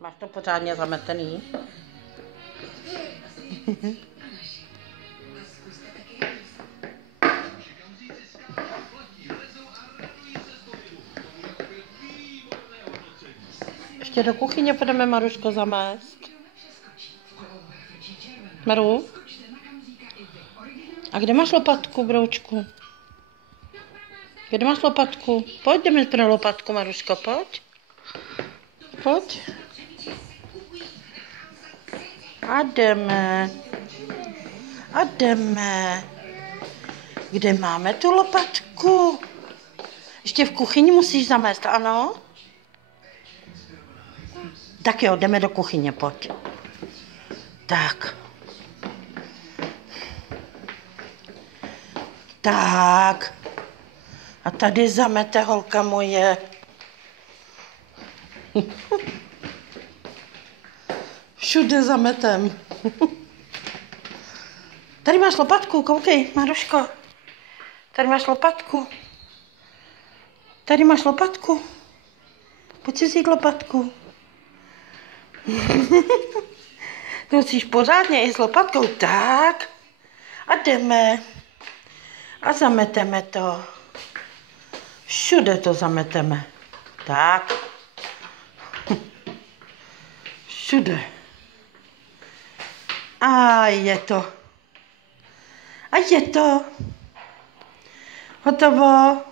Máš to pořádně zametený? Ještě do kuchyně půjdeme, Maruško, zamést. Maru? A kde máš lopatku, broučku? Kde máš lopatku? Pojď, jdeme pro lopatku, Maruško, pojď. Pojď. A jdeme. A jdeme. Kde máme tu lopatku? Ještě v kuchyni musíš zamést, ano? Tak jo, jdeme do kuchyně, pojď. Tak. Tak. A tady zamete, holka moje. Všude zametem. Tady máš lopatku, koukej, Maruško. Tady máš lopatku. Tady máš lopatku. Pojď si vzít lopatku. To musíš pořádně i s lopatkou. Tak. A jdeme. A zameteme to. Všude to zameteme. Tak. Všude. A je to. A je to. Hotovo.